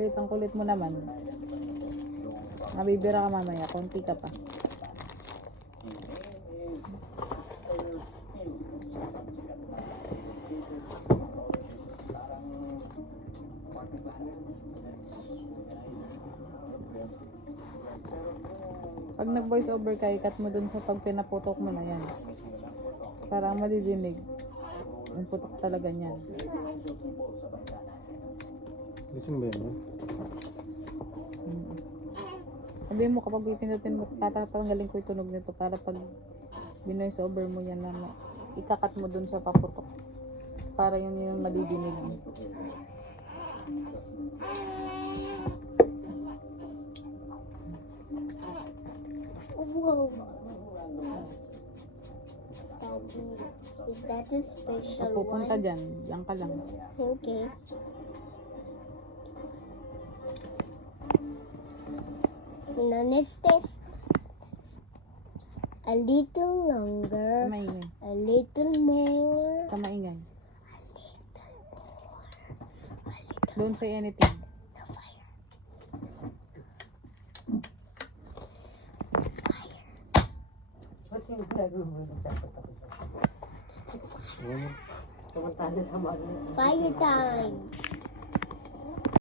Wait, ang kulit mo naman. Mabibira ka mamaya, konti ka pa. Pag nag-voice over ka, ikat mo dun sa pag pinaputok mo na yan. Para madidinig. Yung putok talaga niyan. Gusto mo ba yan? Sabihin mo kapag pindutin mo, tatanggalin ko yung tunog nito para pag binoise over mo yan na ikakat mo dun sa paputok. Para yung madidinig mo. Whoa. Daddy, is that a special Pupunta one? dyan, yan ka lang. Okay. None is this. A little longer. Kamaingay. A little more. Kamaingay. A little more. Don't say anything. The fire. Ba't yung ginagawa mo sa patok? Ano? Samantala sa mga Fire time.